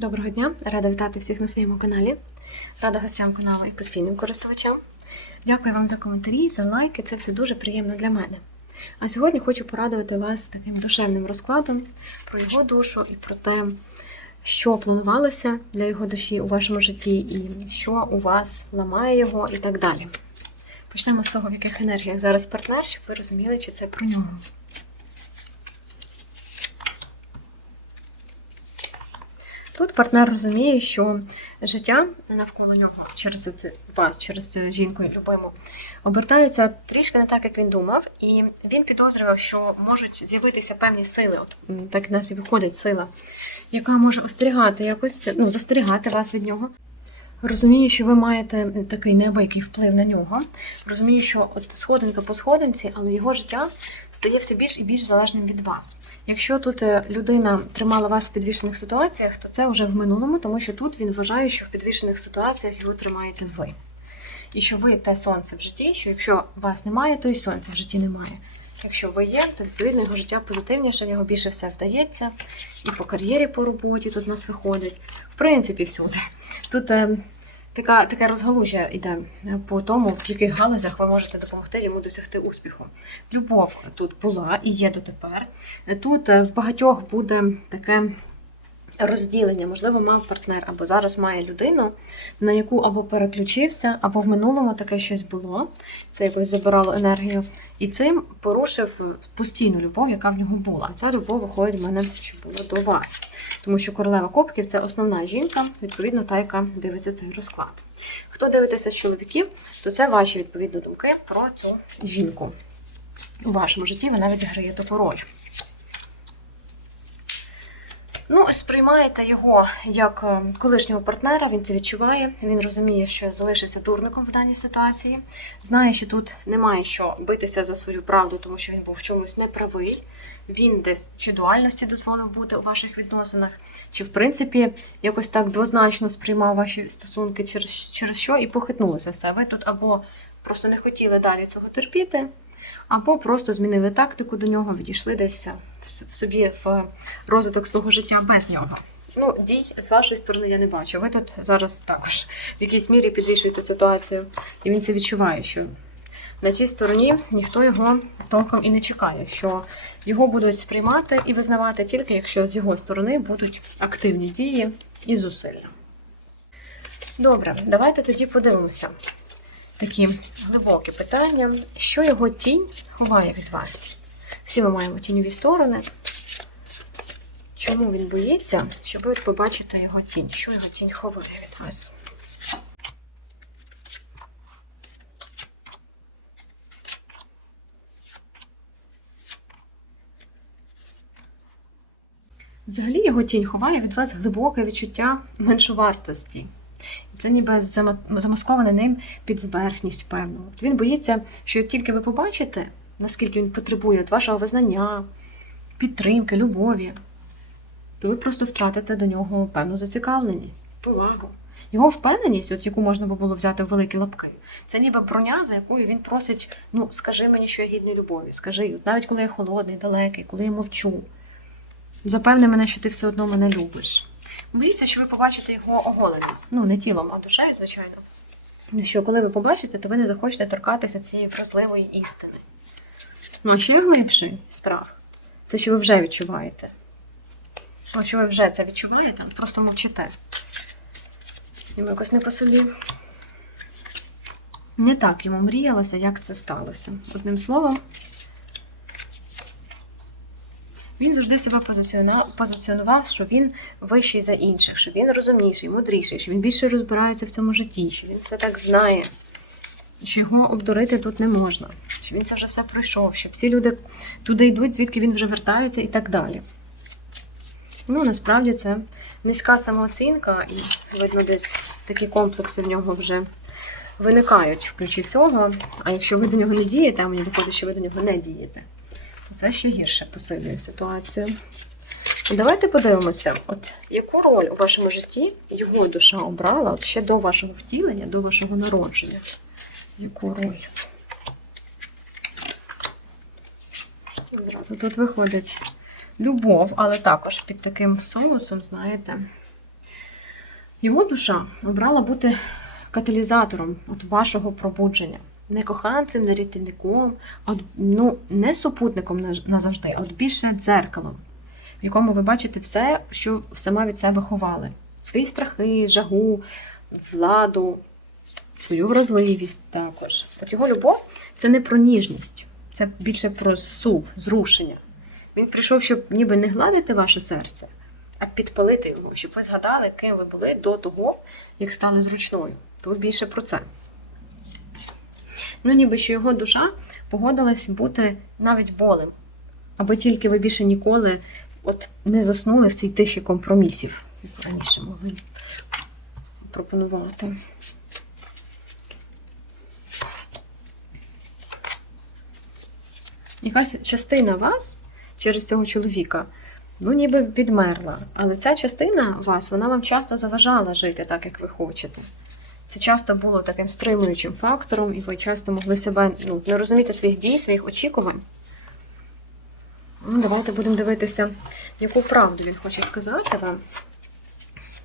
Доброго дня! Рада вітати всіх на своєму каналі. Рада гостям каналу і постійним користувачам. Дякую вам за коментарі, за лайки. Це все дуже приємно для мене. А сьогодні хочу порадувати вас таким душевним розкладом про його душу і про те, що планувалося для його душі у вашому житті, і що у вас ламає його, і так далі. Почнемо з того, в яких енергіях зараз партнер, щоб ви розуміли, чи це про нього. Тут партнер розуміє, що життя навколо нього через вас, через жінку любиму, обертається трішки не так, як він думав, і він підозрював, що можуть з'явитися певні сили. От так в нас і виходить сила, яка може остерігати якось, ну, застерігати вас від нього. Розумію, що ви маєте такий неабиякий вплив на нього. Розумію, що от сходинка по сходинці, але його життя стає все більш і більш залежним від вас. Якщо тут е, людина тримала вас в підвішених ситуаціях, то це вже в минулому, тому що тут він вважає, що в підвішених ситуаціях його тримаєте ви. І що ви те сонце в житті, що якщо вас немає, то і сонця в житті немає. Якщо ви є, то відповідно його життя позитивніше, в нього більше все вдається. І по кар'єрі, по роботі тут у нас виходить. Принципі, всюди. Тут е, така, таке розгалужжя йде по тому, в яких галузях ви можете допомогти йому досягти успіху. Любов тут була і є дотепер. Тут е, в багатьох буде таке розділення, можливо, мав партнер або зараз має людину, на яку або переключився, або в минулому таке щось було. Це якось забирало енергію. І цим порушив постійну любов, яка в нього була. Ця любов виходить в мене, що була до вас. Тому що королева Кубків це основна жінка, відповідно, та, яка дивиться цей розклад. Хто дивиться з чоловіків, то це ваші відповідно думки про цю жінку. У вашому житті вона відіграє таку роль. Ну, сприймаєте його як е, колишнього партнера, він це відчуває. Він розуміє, що залишився дурником в даній ситуації. Знає, що тут немає що битися за свою правду, тому що він був в чомусь неправий. Він десь чи дуальності дозволив бути у ваших відносинах, чи в принципі якось так двозначно сприймав ваші стосунки, через, через що і похитнулося все. Ви тут або просто не хотіли далі цього терпіти, або просто змінили тактику до нього, відійшли десь в в собі в розвиток свого життя без нього. Ну, дій з вашої сторони я не бачу. Ви тут зараз також в якійсь мірі підвішуєте ситуацію, і він це відчуває, що на цій стороні ніхто його толком і не чекає, що його будуть сприймати і визнавати тільки, якщо з його сторони будуть активні дії і зусилля. Добре, давайте тоді подивимося такі глибокі питання, що його тінь ховає від вас. Всі ми маємо тіньові сторони. Чому він боїться, щоб ви побачите його тінь? Що його тінь ховає від вас? Взагалі його тінь ховає від вас глибоке відчуття меншовартості. Це ніби зама- замасковане ним під зверхність, певно. От Він боїться, що тільки ви побачите, наскільки він потребує від вашого визнання, підтримки, любові, то ви просто втратите до нього певну зацікавленість, повагу. Його впевненість, от яку можна було взяти в великі лапки, це ніби броня, за якою він просить: ну, скажи мені, що я гідний любові. Скажи, от навіть коли я холодний, далекий, коли я мовчу. Запевни мене, що ти все одно мене любиш. Боїться, що ви побачите його оголеним. Ну, не тілом, а душею, звичайно. Ну, що коли ви побачите, то ви не захочете торкатися цієї вразливої істини. Ну, а ще глибший страх це що ви вже відчуваєте. Ну, що ви вже це відчуваєте, просто мовчите. Йому якось не по собі. Не так йому мріялося, як це сталося. Одним словом, він завжди себе позиціонував, що він вищий за інших, що він розумніший, мудріший, що він більше розбирається в цьому житті, що він все так знає, що його обдурити тут не можна, що він це вже все пройшов, що всі люди туди йдуть, звідки він вже вертається і так далі. Ну, насправді це низька самооцінка, і видно, десь такі комплекси в нього вже виникають в ключі цього. А якщо ви до нього не дієте, а мені виходить, що ви до нього не дієте, це ще гірше посилює ситуацію. І давайте подивимося, от яку роль у вашому житті його душа обрала от ще до вашого втілення, до вашого народження. Яку роль? Зразу тут виходить любов, але також під таким соусом, знаєте, Його душа обрала бути каталізатором от вашого пробудження. Не коханцем, не рятівником, а ну, не супутником назавжди, а от більше дзеркалом, в якому ви бачите все, що сама від себе ховали. Свої страхи, жагу, владу, свою вразливість також. От його любов це не про ніжність, це більше про сув, зрушення. Він прийшов, щоб ніби не гладити ваше серце, а підпалити його, щоб ви згадали, ким ви були до того, як стали зручною. Тут більше про це. Ну, ніби що його душа погодилась бути навіть болем, аби тільки ви більше ніколи от не заснули в цій тиші компромісів, як раніше могли пропонувати. Якась частина вас через цього чоловіка, ну ніби відмерла. Але ця частина вас, вона вам часто заважала жити так, як ви хочете. Це часто було таким стримуючим фактором, і ви часто могли себе ну, не розуміти своїх дій, своїх очікувань. Ну, давайте будемо дивитися, яку правду він хоче сказати вам,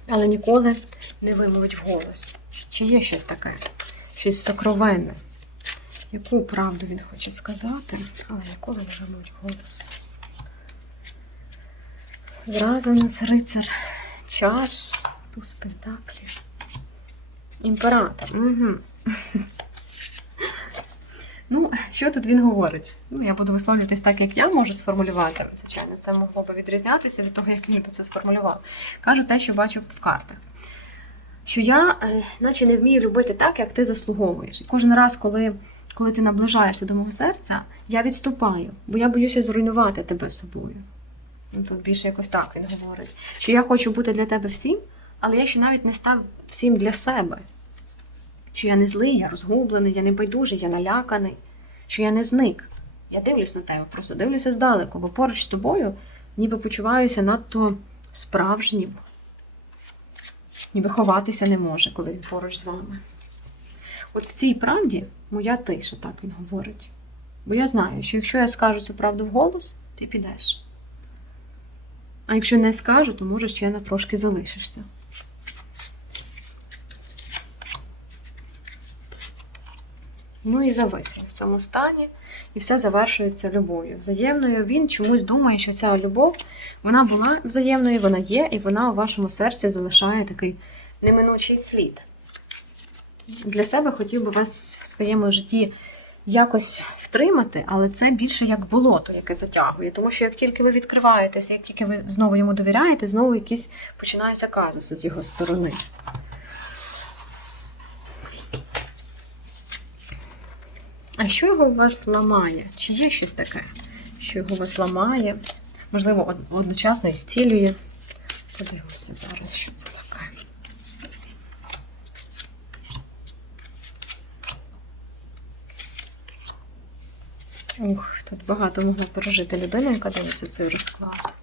але ніколи не вимовить вголос. Чи є щось таке, щось сокровенне? Яку правду він хоче сказати, але ніколи не вимовить вголос. Зразу у нас рицар чаш, туз пентаклів. Імператор. Угу. Ну, що тут він говорить? Ну, я буду висловлюватись так, як я можу сформулювати. Звичайно, це могло би відрізнятися від того, як він би це сформулював. Кажу те, що бачу в картах. Що я, е, наче не вмію любити так, як ти заслуговуєш. І кожен раз, коли, коли ти наближаєшся до мого серця, я відступаю, бо я боюся зруйнувати тебе собою. Ну, тут більше якось так він говорить. Що я хочу бути для тебе всім, але я ще навіть не став всім для себе. Що я не злий, я розгублений, я не байдужий, я наляканий, що я не зник. Я дивлюсь на тебе, просто дивлюся здалеку, бо поруч з тобою ніби почуваюся надто справжнім. Ніби ховатися не може, коли він поруч з вами. От в цій правді моя тиша, так він говорить. Бо я знаю, що якщо я скажу цю правду вголос, ти підеш. А якщо не скажу, то може ще на трошки залишишся. Ну і завис він в цьому стані, і все завершується любов'ю. Взаємною він чомусь думає, що ця любов вона була взаємною, вона є, і вона у вашому серці залишає такий неминучий слід. Для себе хотів би вас в своєму житті якось втримати, але це більше як болото, яке затягує. Тому що як тільки ви відкриваєтеся, як тільки ви знову йому довіряєте, знову якісь починаються казуси з його сторони. А що його у вас ламає? Чи є щось таке, що його у вас ламає? Можливо, одночасно і зцілює. Подивимося зараз, що це таке. Ух, тут багато могла пережити людина, яка дивиться цей розклад.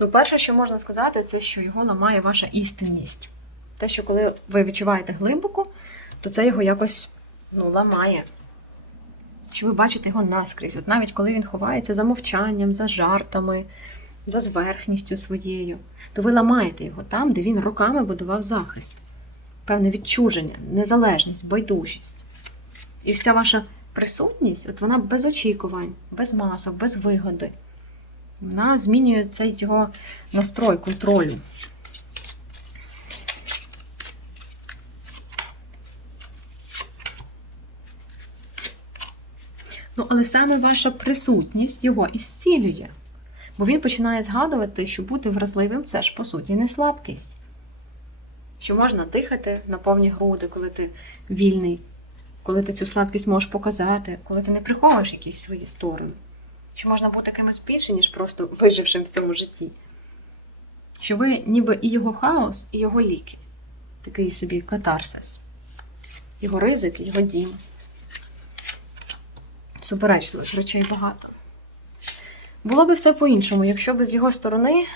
Ну, перше, що можна сказати, це що його ламає ваша істинність. Те, що коли ви відчуваєте глибоко, то це його якось ну, ламає. Що ви бачите його наскрізь. От навіть коли він ховається за мовчанням, за жартами, за зверхністю своєю, то ви ламаєте його там, де він роками будував захист. Певне відчуження, незалежність, байдужість. І вся ваша присутність, от вона без очікувань, без масок, без вигоди. Вона змінює цей його настрой контролю. Ну, але саме ваша присутність його і зцілює. Бо він починає згадувати, що бути вразливим це ж по суті не слабкість. Що можна дихати на повні груди, коли ти вільний, коли ти цю слабкість можеш показати, коли ти не приховуєш якісь свої сторони. Що можна бути кимось більше, ніж просто вижившим в цьому житті. Що ви ніби і його хаос, і його ліки. Такий собі катарсис. Його ризик, його дім суперечливих речей багато. Було би все по-іншому, якщо б з його сторони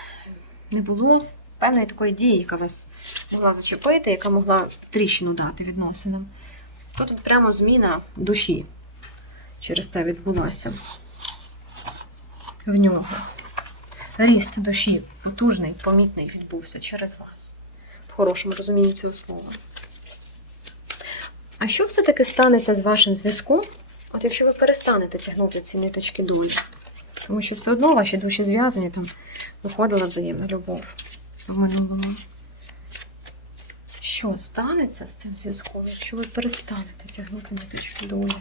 не було певної такої дії, яка вас могла зачепити, яка могла тріщину дати відносинам. Тут прямо зміна душі через це відбулася в нього. ріст душі потужний, помітний відбувся через вас. В хорошому розумінні цього слова. А що все-таки станеться з вашим зв'язком, от якщо ви перестанете тягнути ці ниточки долі? Тому що все одно ваші душі зв'язані, там виходила взаємна любов в минулому. Що станеться з цим зв'язком, якщо ви перестанете тягнути ниточки долі?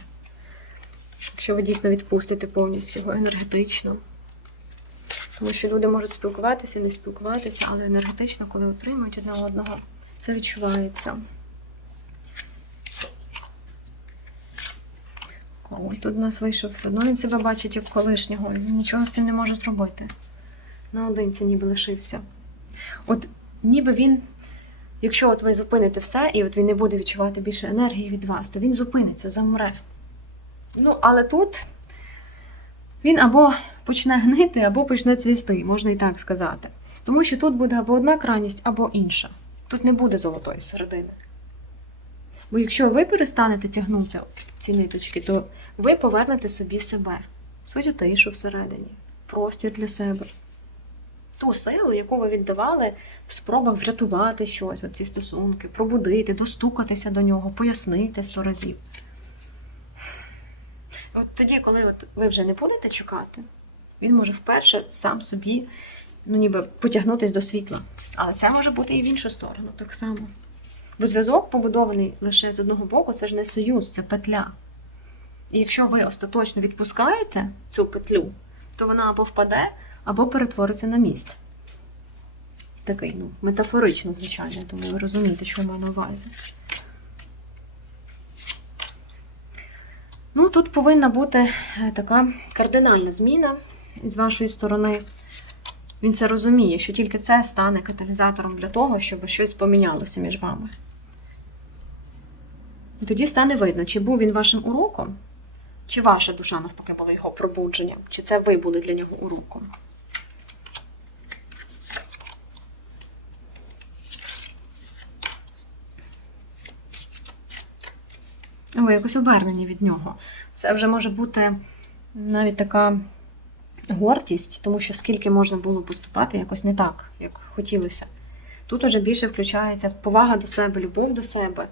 Якщо ви дійсно відпустите повністю його енергетично. Тому що люди можуть спілкуватися, не спілкуватися, але енергетично, коли отримують одне одного, це відчувається. Король тут у нас вийшов, все одно він себе бачить як колишнього, він нічого з цим не може зробити. Наодинці ніби лишився. От ніби він, якщо от ви зупините все, і от він не буде відчувати більше енергії від вас, то він зупиниться, замре. Ну, але тут він або почне гнити, або почне цвісти, можна і так сказати. Тому що тут буде або одна крайність, або інша. Тут не буде золотої середини. Бо якщо ви перестанете тягнути ці ниточки, то ви повернете собі себе, свою тишу всередині, простір для себе. Ту силу, яку ви віддавали в спробах врятувати щось, оці стосунки, пробудити, достукатися до нього, пояснити сто разів. От тоді, коли от ви вже не будете чекати, він може вперше сам собі ну, ніби потягнутися до світла. Але це може бути і в іншу сторону так само. Бо зв'язок побудований лише з одного боку, це ж не союз, це петля. І якщо ви остаточно відпускаєте цю петлю, то вона або впаде, або перетвориться на міст. Такий, ну, метафорично, звичайно, тому ви розумієте, що я маю на увазі. Ну, тут повинна бути е, така кардинальна зміна з вашої сторони. Він це розуміє, що тільки це стане каталізатором для того, щоб щось помінялося між вами. І тоді стане видно, чи був він вашим уроком, чи ваша душа, навпаки, була його пробудженням, чи це ви були для нього уроком. Ви якось обернені від нього. Це вже може бути навіть така гордість, тому що скільки можна було поступати якось не так, як хотілося. Тут уже більше включається повага до себе, любов до себе.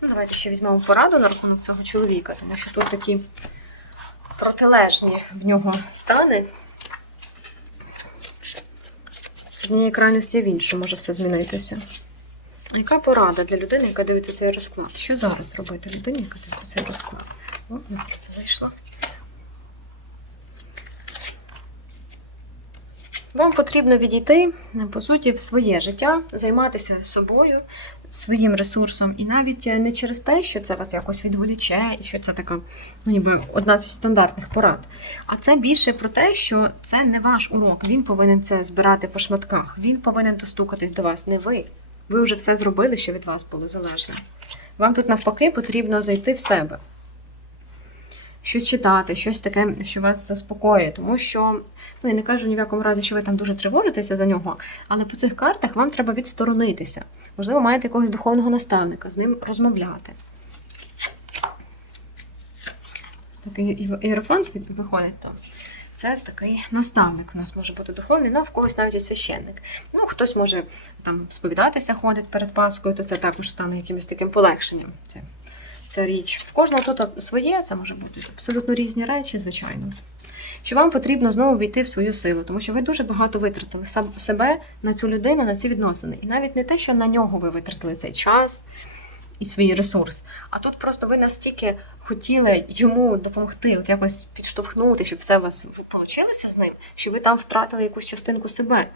Ну, Давайте ще візьмемо пораду на рахунок цього чоловіка, тому що тут такі протилежні в нього стани. З однієї крайності в іншу може все змінитися. Яка порада для людини, яка дивиться цей розклад? Що зараз робити людині, яка дивиться цей розклад? О, у нас це вийшло. Вам потрібно відійти, по суті, в своє життя, займатися собою, своїм ресурсом, і навіть не через те, що це вас якось відволіче, і що це така, ну ніби одна з стандартних порад. А це більше про те, що це не ваш урок. Він повинен це збирати по шматках. Він повинен достукатись до вас, не ви. Ви вже все зробили, що від вас було залежне. Вам тут навпаки потрібно зайти в себе. Щось читати, щось таке, що вас заспокоює. Тому що, ну я не кажу ні в якому разі, що ви там дуже тривожитеся за нього, але по цих картах вам треба відсторонитися. Можливо, маєте якогось духовного наставника, з ним розмовляти. Ось такий іерофант виходить там. Це такий наставник у нас може бути духовний, ну, в когось навіть і священник. Ну, хтось може там сповідатися, ходить перед Паскою, то це також стане якимось таким полегшенням. Це, Ця річ. В кожного тут своє, це може бути абсолютно різні речі, звичайно. Що вам потрібно знову війти в свою силу, тому що ви дуже багато витратили себе на цю людину, на ці відносини. І навіть не те, що на нього ви витратили цей час і свій ресурс, а тут просто ви настільки хотіли йому допомогти, от якось підштовхнути, щоб все у вас вийшло з ним, що ви там втратили якусь частинку себе.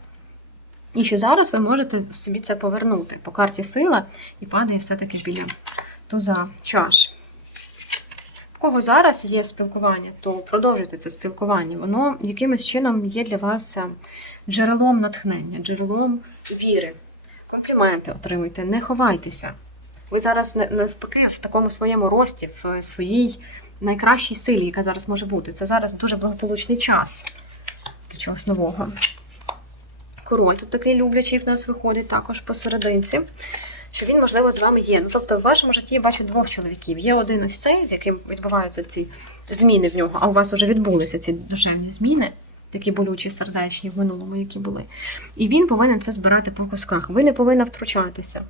І що зараз ви можете собі це повернути по карті сила і падає все-таки біля туза чаш. В кого зараз є спілкування, то продовжуйте це спілкування. Воно якимось чином є для вас джерелом натхнення, джерелом віри. Компліменти отримуйте, не ховайтеся. Ви зараз навпаки в такому своєму рості, в своїй найкращій силі, яка зараз може бути. Це зараз дуже благополучний час для чогось нового. Король тут такий люблячий в нас виходить також посерединці, що він, можливо, з вами є. Ну, тобто, в вашому житті я бачу двох чоловіків. Є один ось цей, з яким відбуваються ці зміни в нього, а у вас вже відбулися ці душевні зміни. такі болючі, сердечні в минулому, які були. І він повинен це збирати по кусках. Ви не повинні втручатися.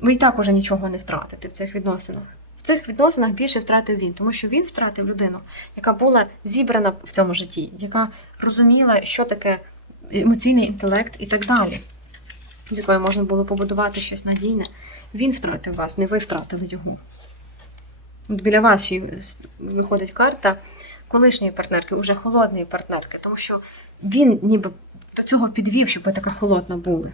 Ви і так уже нічого не втратите в цих відносинах. В цих відносинах більше втратив він, тому що він втратив людину, яка була зібрана в цьому житті, яка розуміла, що таке емоційний інтелект і так далі, з якою можна було побудувати щось надійне. Він втратив вас, не ви втратили його. От біля вас виходить карта колишньої партнерки, уже холодної партнерки, тому що він ніби до цього підвів, щоб ви така холодна були.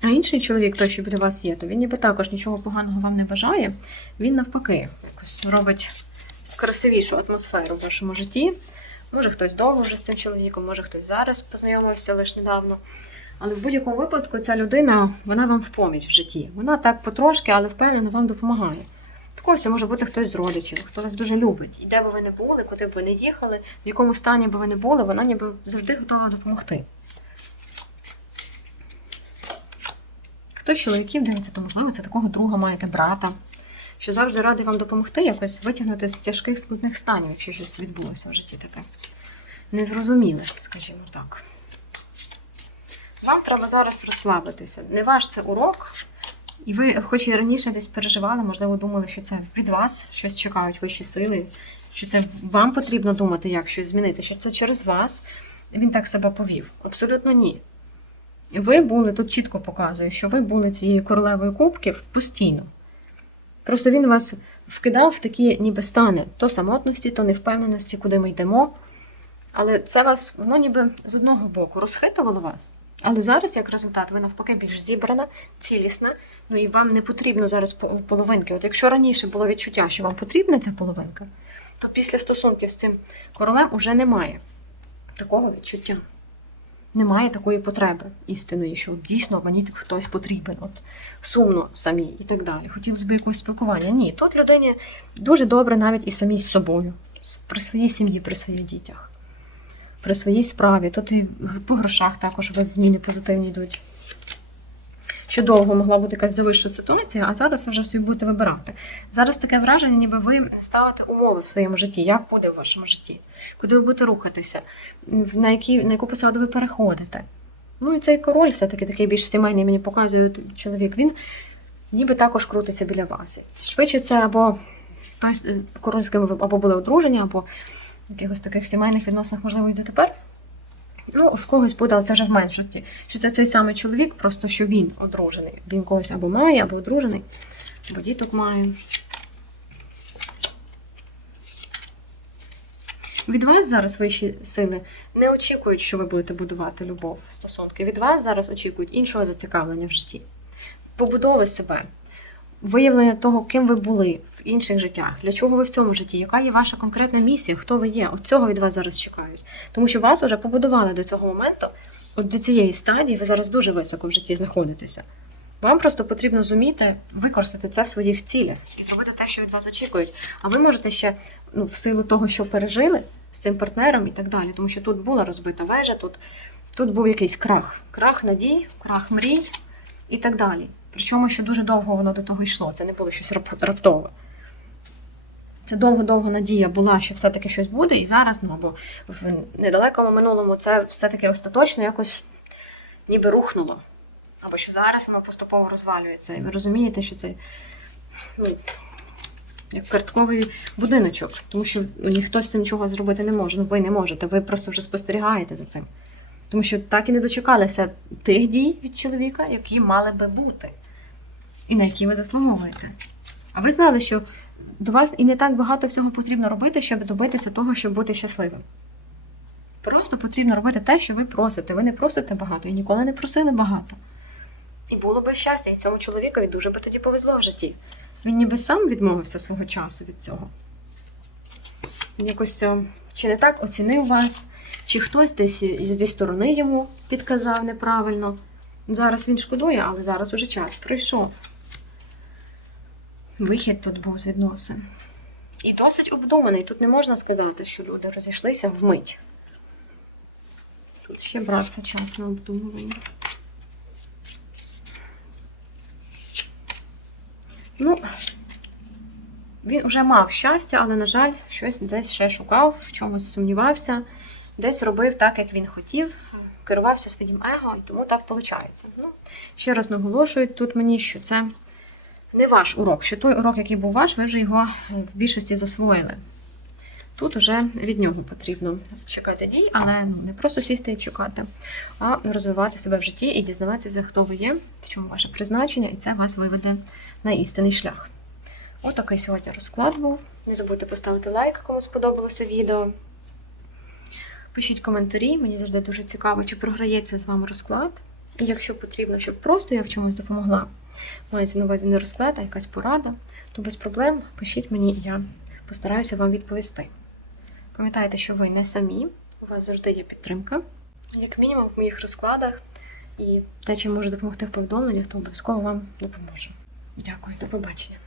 А інший чоловік, той, що біля вас є, то він ніби також нічого поганого вам не бажає. Він навпаки якось робить красивішу атмосферу в вашому житті. Може, хтось довго вже з цим чоловіком, може хтось зараз познайомився лише недавно. Але в будь-якому випадку ця людина, вона вам в поміч в житті. Вона так потрошки, але впевнено вам допомагає. Такого це може бути хтось з родичів, хто вас дуже любить. І де би ви не були, куди б ви не їхали, в якому стані би ви не були, вона ніби завжди готова допомогти. Хтось з чоловіків дивиться, то можливо це такого друга маєте брата, що завжди радий вам допомогти, якось витягнути з тяжких складних станів, якщо щось відбулося в житті таке. Незрозуміле, скажімо так. Вам треба зараз розслабитися. Не ваш це урок, і ви, хоч і раніше десь переживали, можливо, думали, що це від вас щось чекають вищі сили, що це вам потрібно думати, як щось змінити, що це через вас він так себе повів. Абсолютно ні. Ви були, тут чітко показує, що ви були цією королевою кубків постійно. Просто він вас вкидав в такі ніби стани то самотності, то невпевненості, куди ми йдемо. Але це вас, воно ніби з одного боку розхитувало вас. Але зараз, як результат, ви навпаки більш зібрана, цілісна, ну і вам не потрібно зараз половинки. От якщо раніше було відчуття, що вам потрібна ця половинка, то після стосунків з цим королем уже немає такого відчуття. Немає такої потреби істинної, що дійсно мені хтось потрібен, от сумно самі і так далі. Хотілося б якогось спілкування. Ні, тут людині дуже добре навіть і самій з собою, при своїй сім'ї, при своїх дітях, при своїй справі. Тут і по грошах також у вас зміни позитивні йдуть. Що довго могла бути якась завища ситуація, а зараз ви вже собі будете вибирати. Зараз таке враження, ніби ви ставите умови в своєму житті, як буде в вашому житті, куди ви будете рухатися, на, які, на яку посаду ви переходите. Ну і цей король, все-таки такий більш сімейний, мені показує чоловік, він ніби також крутиться біля вас. Швидше це або той з- король, з або були одружені, або в якихось таких сімейних відносинах, можливо, і дотепер. Ну, в когось буде, але це вже в меншості. Що це цей самий чоловік, просто що він одружений. Він когось або має, або одружений, або діток має. Від вас зараз вищі сили не очікують, що ви будете будувати любов, стосунки. Від вас зараз очікують іншого зацікавлення в житті, побудови себе, виявлення того, ким ви були в інших життях, для чого ви в цьому житті, яка є ваша конкретна місія, хто ви є. От цього від вас зараз чекають. Тому що вас вже побудували до цього моменту, от до цієї стадії, ви зараз дуже високо в житті знаходитеся. Вам просто потрібно зуміти використати це в своїх цілях і зробити те, що від вас очікують. А ви можете ще ну, в силу того, що пережили з цим партнером і так далі, тому що тут була розбита вежа, тут, тут був якийсь крах, крах надій, крах мрій і так далі. Причому, що дуже довго воно до того йшло, це не було щось раптове. Це довго-довго надія була, що все-таки щось буде, і зараз, ну або в недалекому минулому це все-таки остаточно якось ніби рухнуло. Або що зараз воно поступово розвалюється. І ви розумієте, що це ну, як картковий будиночок, тому що ну, ніхто з цим нічого зробити не може. Ну, ви не можете, ви просто вже спостерігаєте за цим. Тому що так і не дочекалися тих дій від чоловіка, які мали би бути, і на які ви заслуговуєте. А ви знали, що до вас і не так багато всього потрібно робити, щоб добитися того, щоб бути щасливим. Просто потрібно робити те, що ви просите. Ви не просите багато і ніколи не просили багато. І було би щастя, і цьому чоловікові дуже би тоді повезло в житті. Він ніби сам відмовився свого часу від цього. Він якось е, чи не так оцінив вас, чи хтось десь зі сторони йому підказав неправильно. Зараз він шкодує, але зараз уже час пройшов. Вихід тут був з відносин. І досить обдуманий. Тут не можна сказати, що люди розійшлися вмить. Тут ще брався час на обдумування. Ну, він вже мав щастя, але, на жаль, щось десь ще шукав, в чомусь сумнівався, десь робив так, як він хотів, керувався своїм его, і тому так виходить. Ну, ще раз наголошую тут мені, що це не ваш урок, що той урок, який був ваш, ви вже його е, в більшості засвоїли. Тут уже від нього потрібно чекати дій, але не просто сісти і чекати, а розвивати себе в житті і дізнаватися, хто ви є, в чому ваше призначення, і це вас виведе на істинний шлях. Отакий сьогодні розклад був. Не забудьте поставити лайк, кому сподобалося відео. Пишіть коментарі, мені завжди дуже цікаво, чи програється з вами розклад. І якщо потрібно, щоб просто я в чомусь допомогла, мається на увазі не розклад, а якась порада, то без проблем пишіть мені, я постараюся вам відповісти. Пам'ятайте, що ви не самі, у вас завжди є підтримка, як мінімум в моїх розкладах. І те, чим можу допомогти в повідомленнях, то обов'язково вам допоможу. Дякую, до побачення.